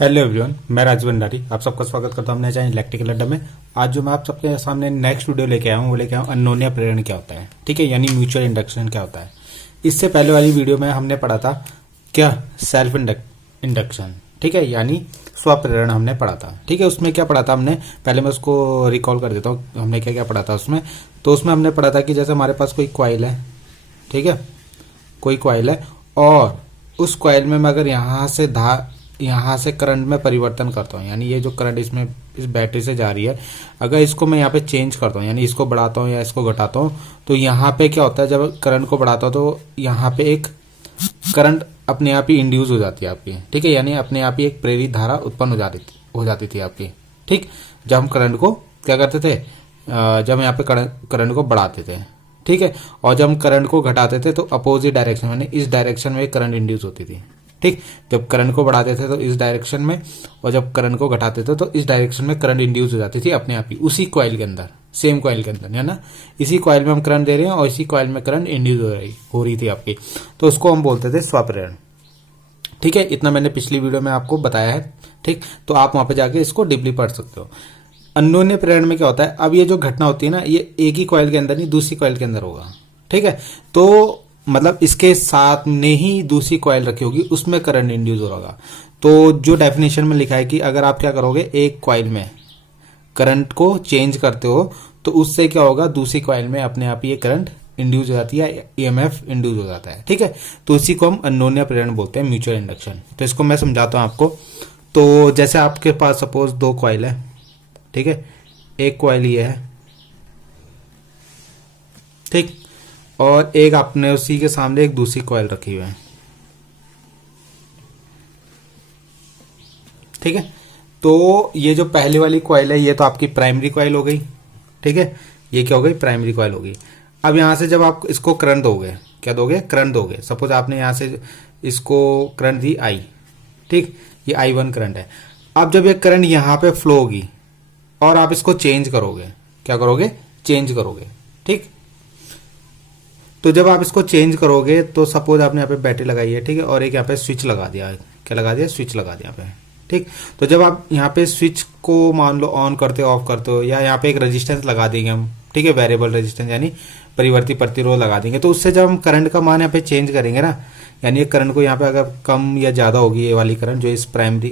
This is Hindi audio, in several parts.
हेलो एवरीवन, मैं राजू भंडारी आप सबका स्वागत करता हूं अपने चैनल इलेक्ट्रिकल अड्डा में। आज जो मैं आप सबके सामने नेक्स्ट वीडियो लेके आया हूं वो लेके आया हूं अनोन्या प्रेरण क्या होता है। ठीक है, यानी म्यूचुअल इंडक्शन क्या होता है। इससे पहले वाली वीडियो में हमने पढ़ा था क्या, सेल्फ इंडक्शन। ठीक है, यानी स्वप्रेरण हमने पढ़ा था। ठीक है, उसमें क्या पढ़ा था हमने, पहले मैं उसको रिकॉल कर देता हूँ हमने क्या क्या पढ़ा था उसमें। तो उसमें हमने पढ़ा था कि जैसे हमारे पास कोई कॉइल है, ठीक है, कोई कॉइल है और उस कॉइल में मैं अगर यहाँ से करंट में परिवर्तन करता हूँ, यानी ये जो करंट इसमें इस बैटरी से जा रही है, अगर इसको मैं यहाँ पे चेंज करता हूँ, यानी इसको बढ़ाता हूँ या इसको घटाता हूँ, तो यहाँ पे क्या होता है, जब करंट को बढ़ाता हूँ तो यहाँ पे एक करंट अपने आप ही इंड्यूस हो जाती है आपकी। ठीक है, यानी अपने आप ही एक प्रेरित धारा उत्पन्न हो जाती थी आपकी। ठीक, जब हम करंट को क्या करते थे, जब यहाँ पे करंट को बढ़ाते थे, ठीक है, और जब हम करंट को घटाते थे तो अपोजिट डायरेक्शन यानी इस डायरेक्शन में करंट इंड्यूस होती थी। ठीक, जब करंट को बढ़ाते थे तो इस डायरेक्शन में, और जब करंट को घटाते थे तो इस डायरेक्शन में करंट इंड्यूस हो जाती थी अपने आप ही, उसी कॉइल के अंदर, सेम कॉइल के अंदर, है ना। इसी कॉइल में हम करंट दे रहे हैं और इसी कॉइल में करंट इंड्यूस हो रही थी आपकी, तो उसको हम बोलते थे स्वप्रेरण। ठीक है, इतना मैंने पिछली वीडियो में आपको बताया है। ठीक, तो आप वहां पे जाके इसको डीपली पढ़ सकते हो। अन्योन्य प्रेरण में क्या होता है, अब ये जो घटना होती है ना, ये एक ही कॉइल के अंदर नहीं दूसरी कॉइल के अंदर होगा। ठीक है, तो मतलब इसके साथ में ही दूसरी कॉइल रखी होगी, उसमें करंट इंड्यूस होगा। तो जो डेफिनेशन में लिखा है कि अगर आप क्या करोगे, एक कॉइल में करंट को चेंज करते हो तो उससे क्या होगा, दूसरी कॉइल में अपने आप ही ये करंट इंड्यूस हो जाती है, ईएमएफ इंड्यूस हो जाता है। ठीक है, तो इसी को हम अन्योन्य प्रेरण बोलते हैं, म्यूचुअल इंडक्शन। तो इसको मैं समझाता हूं आपको। तो जैसे आपके पास सपोज दो कॉइल है, ठीक है, एक कॉइल ये है, ठीक, और एक आपने उसी के सामने एक दूसरी कॉइल रखी हुई है। ठीक है, तो ये जो पहले वाली कॉइल है ये तो आपकी प्राइमरी कॉइल हो गई। ठीक है, ये क्या हो गई, प्राइमरी कॉइल हो गई। अब यहां से जब आप इसको करंट दोगे, क्या दोगे, करंट दोगे। सपोज आपने यहां से इसको करंट दी आई, ठीक, ये I1 करंट है। अब जब ये करंट यहां पे फ्लो होगी और आप इसको चेंज करोगे, क्या करोगे, चेंज करोगे। ठीक, तो जब आप इसको चेंज करोगे तो सपोज आपने यहाँ पे बैटरी लगाई है, ठीक है, और एक यहाँ पे स्विच लगा दिया, क्या लगा दिया, स्विच लगा दिया यहाँ पे। ठीक, तो जब आप यहाँ पे स्विच को मान लो ऑन करते हो, ऑफ करते हो, या यहाँ पे एक रेजिस्टेंस लगा देंगे हम, ठीक है, वेरिएबल रेजिस्टेंस यानी परिवर्ती प्रतिरोध लगा देंगे, तो उससे जब हम करंट का मान यहाँ पे चेंज करेंगे ना, यानी करंट को यहाँ पे अगर कम या ज्यादा होगी ये वाली करंट जो इस प्राइमरी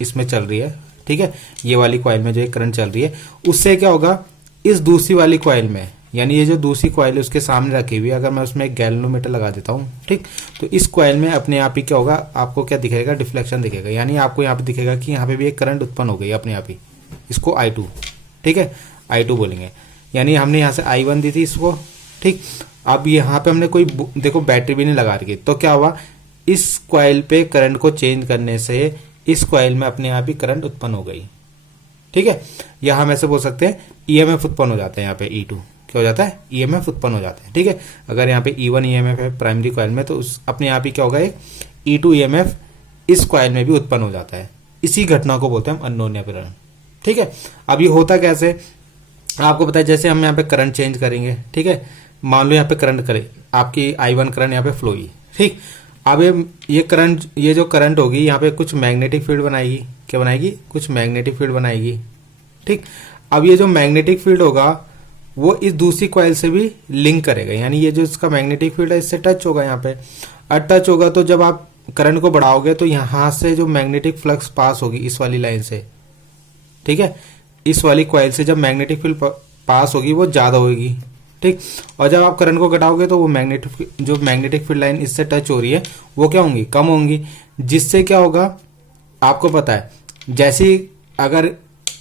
इसमें चल रही है, ठीक है, ये वाली कॉइल में जो एक करंट चल रही है, उससे क्या होगा, इस दूसरी वाली कॉइल में, यानी ये जो दूसरी कॉइल है उसके सामने रखी हुई है, अगर मैं उसमें एक गैल्वेनोमीटर लगा देता हूँ, ठीक, तो इस कॉइल में अपने आप ही क्या होगा, आपको क्या दिखेगा, डिफ्लेक्शन दिखेगा, यानी आपको यहाँ पे दिखेगा कि यहाँ पे भी एक करंट उत्पन्न हो गई अपने आप ही, इसको I2, ठीक है, I2 बोलेंगे। यानी हमने यहाँ से I1 दी थी इसको, ठीक, अब यहाँ पे हमने कोई देखो बैटरी भी नहीं लगा रखी, तो क्या हुआ, इस कॉइल पे करंट को चेंज करने से इस कॉइल में अपने आप ही करंट उत्पन्न हो गई। ठीक है, या हम ऐसे बोल सकते हैं ईएमएफ उत्पन्न हो जाता है, यहाँ पे E2 क्या हो जाता है, ईएमएफ उत्पन्न हो जाता है। ठीक है, अगर यहाँ पे E1 ईएमएफ है प्राइमरी कॉइल में, तो उस अपने आप ही क्या होगा, एक E2 ईएमएफ इस कॉइल में भी उत्पन्न हो जाता है। इसी घटना को बोलते हैं हम अन्योन्य प्रेरण। ठीक है, अब ये होता कैसे, आपको पता है, जैसे हम यहाँ पे करंट चेंज करेंगे, ठीक है, मान लो यहाँ पे करंट करे, आपकी I1 करंट यहाँ पे फ्लो हुई, ठीक, अब ये करंट, ये जो करंट होगी यहाँ पे कुछ मैग्नेटिक फील्ड बनाएगी, क्या बनाएगी, कुछ मैग्नेटिक फील्ड बनाएगी। ठीक, अब ये जो मैग्नेटिक फील्ड होगा वो इस दूसरी कॉइल से भी लिंक करेगा, यानी ये जो इसका मैग्नेटिक फील्ड है इससे टच होगा यहाँ पे, और टच होगा तो जब आप करंट को बढ़ाओगे तो यहाँ से जो मैग्नेटिक फ्लक्स पास होगी इस वाली लाइन से, ठीक है, इस वाली कॉइल से जब मैग्नेटिक फील्ड पास होगी वो ज्यादा होगी। ठीक, और जब आप करंट को घटाओगे तो वो मैग्नेटिक फील्ड लाइन इससे टच हो रही है वो क्या होंगी, कम होंगी, जिससे क्या होगा, आपको पता है, जैसे अगर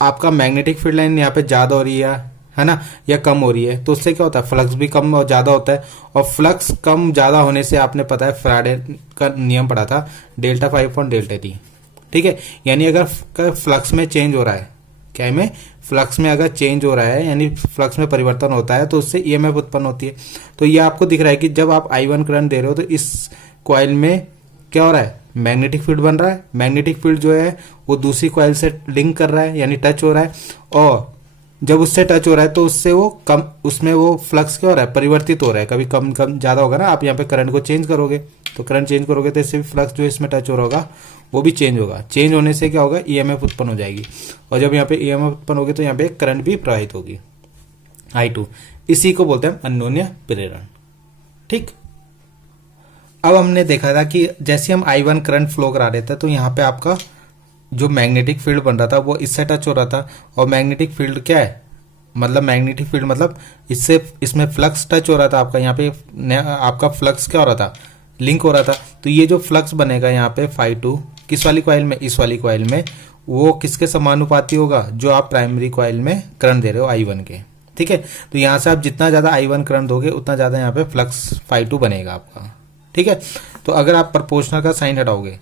आपका मैग्नेटिक फील्ड लाइन यहाँ पे ज्यादा हो रही है ना, या कम हो रही है, तो उससे क्या होता है, फ्लक्स भी कम और ज्यादा होता है, और फ्लक्स कम ज्यादा होने से आपने पता है फैराडे का नियम पढ़ा था, डेल्टा 5/डेल्टा T। ठीक है, यानी अगर फ्लक्स में चेंज हो रहा है, क्या में फ्लक्स में अगर चेंज हो रहा है, यानी फ्लक्स में परिवर्तन होता है, तो उससे ईएमएफ उत्पन्न होती है। तो ये आपको दिख रहा है कि जब आप I1 करंट दे रहे हो तो इस कॉइल में क्या हो रहा है, मैग्नेटिक फील्ड बन रहा है, मैग्नेटिक फील्ड जो है वो दूसरी कॉइल से लिंक कर रहा है, यानी टच हो रहा है, और जब उससे टच हो रहा है तो उससे वो कम, उसमें वो फ्लक्स क्या हो रहा है, परिवर्तित हो रहा है, कभी कम कम ज्यादा होगा ना, आप यहाँ पे करंट को चेंज करोगे तो करंट चेंज करोगे तो इससे भी फ्लक्स जो इसमें टच हो रहा होगा वो भी चेंज होगा। चेंज होने से क्या होगा, ईएमएफ उत्पन्न हो जाएगी, और जब यहाँ पे ईएमएफ उत्पन्न होगी तो यहाँ पे करंट भी प्रवाहित होगी, I2। इसी को बोलते हैं अन्योन्य प्रेरण। ठीक, अब हमने देखा था कि जैसे हम I1 करंट फ्लो करा रहे थे तो यहाँ पे आपका जो मैग्नेटिक फील्ड बन रहा था वो इससे टच हो रहा था, और मैग्नेटिक फील्ड क्या है, मतलब मैग्नेटिक फील्ड मतलब इससे इसमें फ्लक्स टच हो रहा था आपका, यहाँ पे आपका फ्लक्स क्या हो रहा था, लिंक हो रहा था। तो ये जो फ्लक्स बनेगा यहाँ पे φ2 किस वाली कॉइल में, इस वाली कॉइल में, वो किसके समानुपाती होगा, जो आप प्राइमरी कॉइल में करंट दे रहे हो I1 के। ठीक है, तो यहाँ से आप जितना ज़्यादा I1 करंट दोगे उतना ज़्यादा यहाँ पे फ्लक्स φ2 बनेगा आपका। ठीक है, तो अगर आप प्रोपोर्शनल का साइन हटाओगे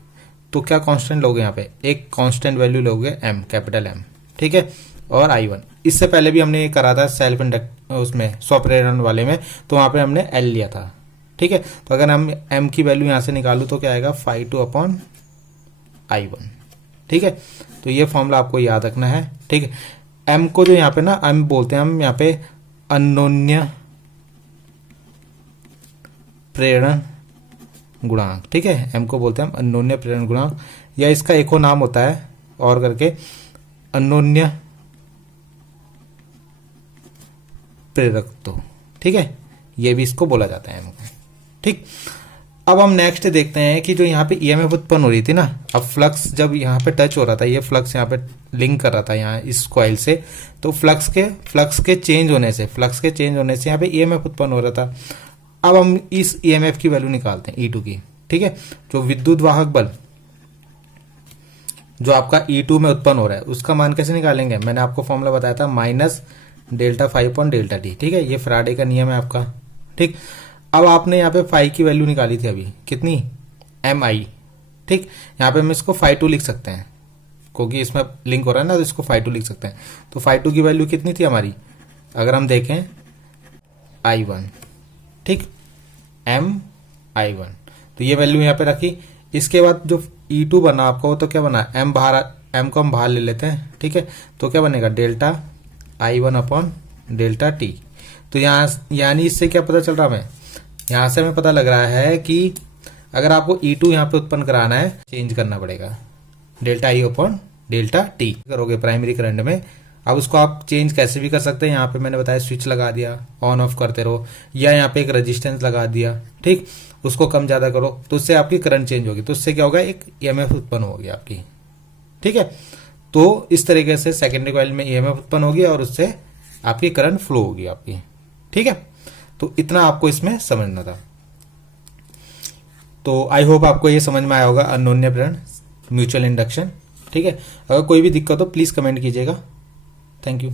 तो क्या कांस्टेंट लोगे, यहाँ पे एक कांस्टेंट वैल्यू लोगे M, कैपिटल M। ठीक है, और I1 इससे पहले भी हमने ये करा था सेल्फ इंडक्ट उसमें स्वप्रेरण वाले में, तो वहाँ पे हमने L लिया था। ठीक है, तो अगर हम M की वैल्यू यहाँ से निकालूँ तो क्या आएगा, φ2 अपॉन I1। ठीक है, तो ये फॉर्मूला आपको याद रखना है। ठीक है, M को जो यहाँ पे ना M बोलते हैं हम यहाँ पे अन्योन्य प्रेरण गुणांक। ठीक है, M को बोलते हैं हम अन्योन्य प्रेरण गुणांक, या इसका एक और नाम होता है और करके अन्योन्य प्रेरकत्व। ठीक है, ये भी इसको बोला जाता है M को। ठीक, अब हम नेक्स्ट देखते हैं कि जो यहाँ पे ईएमएफ उत्पन्न हो रही थी ना, अब फ्लक्स जब यहाँ पे टच हो रहा था, ये फ्लक्स यहाँ पे लिंक कर रहा था यहाँ इस कॉइल से, तो फ्लक्स के चेंज होने से यहाँ पे ईएमएफ उत्पन्न हो रहा था। अब हम इस ईएमएफ की वैल्यू निकालते हैं E2 की। ठीक है, जो विद्युत वाहक बल जो आपका E2 में उत्पन्न हो रहा है उसका मान कैसे निकालेंगे, मैंने आपको फॉर्मूला बताया था minus delta five upon delta T. ठीक है, ये फैराडे का नियम है आपका। ठीक, अब आपने यहाँ पे फाई की वैल्यू निकाली थी अभी, कितनी, MI। ठीक, यहाँ पे हम इसको φ2 लिख सकते हैं क्योंकि इसमें लिंक हो रहा है ना, तो इसको φ2 लिख सकते हैं। तो φ2 की वैल्यू कितनी थी हमारी, अगर हम देखें I1। ठीक, MI1, तो ये वैल्यू यहाँ पे रखी। इसके बाद जो E2 बना आपका वो तो क्या बना, M को हम बाहर ले लेते हैं। ठीक है, तो क्या बनेगा, delta I1 upon delta T. तो यहाँ यानी इससे क्या पता चल रहा हमें, यहाँ से हमें पता लग रहा है कि अगर आपको E2 यहाँ पे उत्पन्न कराना है, चेंज करना पड़ेगा delta I upon delta T करोगे प्राइमरी करंट में। अब उसको आप चेंज कैसे भी कर सकते हैं, यहाँ पे मैंने बताया स्विच लगा दिया, ऑन ऑफ करते रहो, या यहाँ पे एक रेजिस्टेंस लगा दिया। ठीक, उसको कम ज़्यादा करो तो उससे आपकी करंट चेंज होगी, तो उससे क्या होगा, एक ईएमएफ उत्पन्न होगी आपकी। ठीक है, तो इस तरीके से सेकेंडरी कॉइल में ईएमएफ उत्पन्न होगी और उससे आपकी करंट फ्लो होगी आपकी। ठीक है, तो इतना आपको इसमें समझना था। तो आई होप आपको ये समझ में आया होगा अन्योन्य प्रेरण, म्यूचुअल इंडक्शन। ठीक है, अगर कोई भी दिक्कत हो प्लीज़ कमेंट कीजिएगा। Thank you.